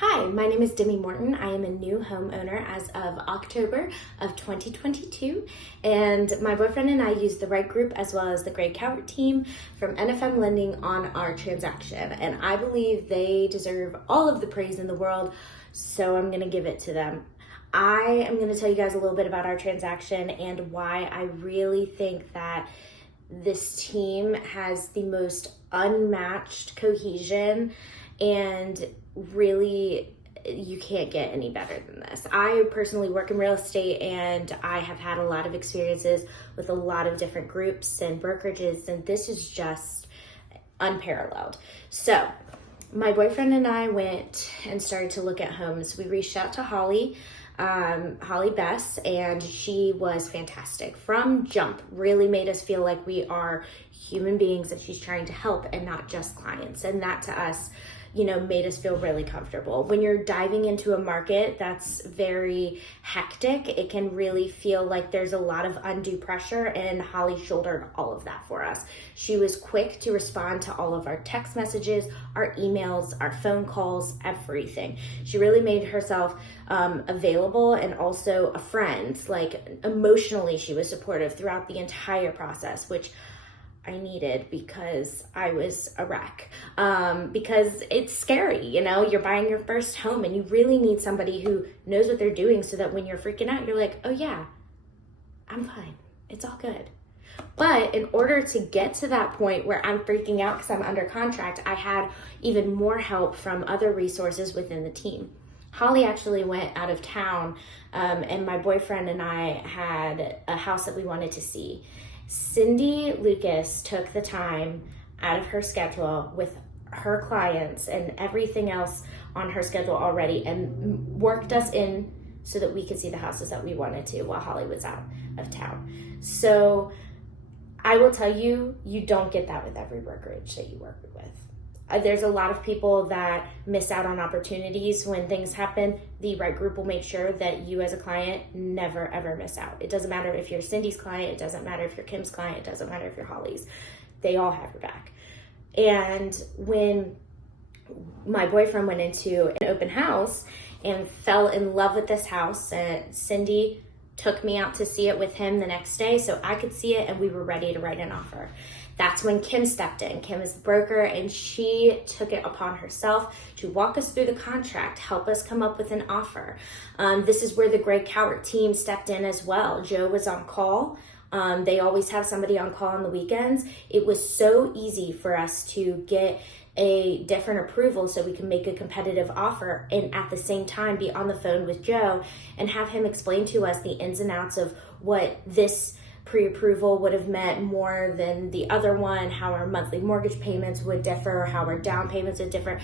Hi, my name is Demi Morton. I am a new homeowner as of October of 2022, and my boyfriend and I use the Wright Group as well as the Greg Cowart team from NFM Lending on our transaction, and I believe they deserve all of the praise in the world, so I'm going to give it to them. I am going to tell you guys a little bit about our transaction and why I really think that this team has the most unmatched cohesion, and really you can't get any better than this. I personally work in real estate, and I have had a lot of experiences with a lot of different groups and brokerages, and this is just unparalleled. So my boyfriend and I went and started to look at homes. We reached out to Holly Bess, and she was fantastic. From jump, really made us feel like we are human beings that she's trying to help and not just clients. And that to us, made us feel really comfortable. When you're diving into a market that's very hectic, it can really feel like there's a lot of undue pressure, and Holly shouldered all of that for us. She was quick to respond to all of our text messages, our emails, our phone calls, everything. She really made herself available and also a friend. Like, emotionally, she was supportive throughout the entire process, which I needed because I was a wreck. Because it's scary, you're buying your first home, and you really need somebody who knows what they're doing so that when you're freaking out, you're like, oh yeah, I'm fine. It's all good. But in order to get to that point where I'm freaking out because I'm under contract, I had even more help from other resources within the team. Holly actually went out of town, and my boyfriend and I had a house that we wanted to see. Cindy Lucas took the time out of her schedule with her clients and everything else on her schedule already and worked us in so that we could see the houses that we wanted to while Holly was out of town. So I will tell you, you don't get that with every brokerage that you work with. There's a lot of people that miss out on opportunities when things happen. The Wright Group will make sure that you as a client never ever miss out. It doesn't matter if you're Cindy's client, it doesn't matter if you're Kim's client, it doesn't matter if you're Holly's. They all have your back. And when my boyfriend went into an open house and fell in love with this house, and Cindy took me out to see it with him the next day so I could see it, and we were ready to write an offer. That's when Kim stepped in. Kim is the broker, and she took it upon herself to walk us through the contract, help us come up with an offer. This is where the Greg Cowart team stepped in as well. Joe was on call. They always have somebody on call on the weekends. It was so easy for us to get a different approval so we can make a competitive offer, and at the same time be on the phone with Joe and have him explain to us the ins and outs of what this pre-approval would have meant more than the other one, how our monthly mortgage payments would differ, how our down payments would differ,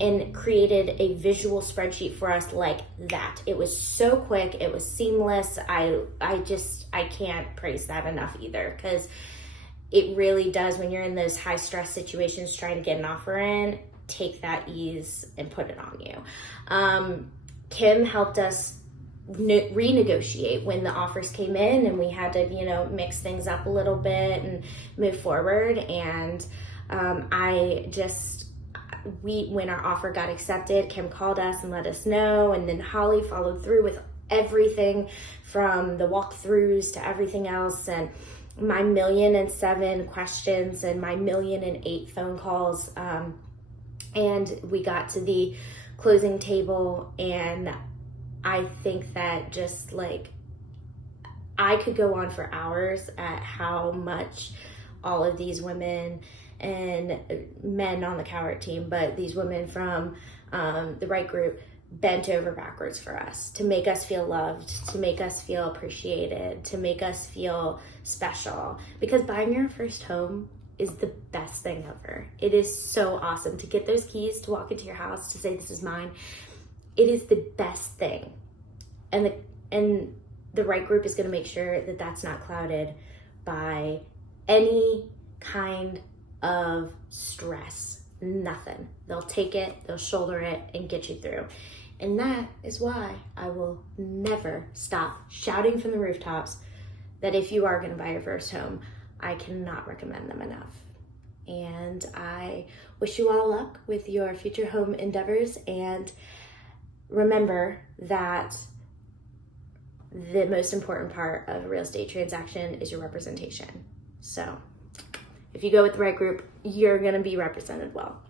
and created a visual spreadsheet for us like that. It was so quick, it was seamless. I can't praise that enough either, because it really does, when you're in those high stress situations trying to get an offer in, take that ease and put it on you. Kim helped us renegotiate when the offers came in, and we had to mix things up a little bit and move forward. And when our offer got accepted, Kim called us and let us know, and then Holly followed through with everything from the walkthroughs to everything else, and my 1,000,007 questions and my 1,000,008 phone calls, and we got to the closing table. And I think that just like, I could go on for hours at how much all of these women and men on the Cowart team, but these women from the Wright Group bent over backwards for us to make us feel loved, to make us feel appreciated, to make us feel special. Because buying your first home is the best thing ever. It is so awesome to get those keys, to walk into your house, to say, this is mine. It is the best thing. And the Wright Group is going to make sure that that's not clouded by any kind of stress. Nothing. They'll take it, they'll shoulder it, and get you through. And that is why I will never stop shouting from the rooftops that if you are going to buy your first home, I cannot recommend them enough. And I wish you all luck with your future home endeavors, and remember that the most important part of a real estate transaction is your representation. So if you go with the Wright Group, you're going to be represented well.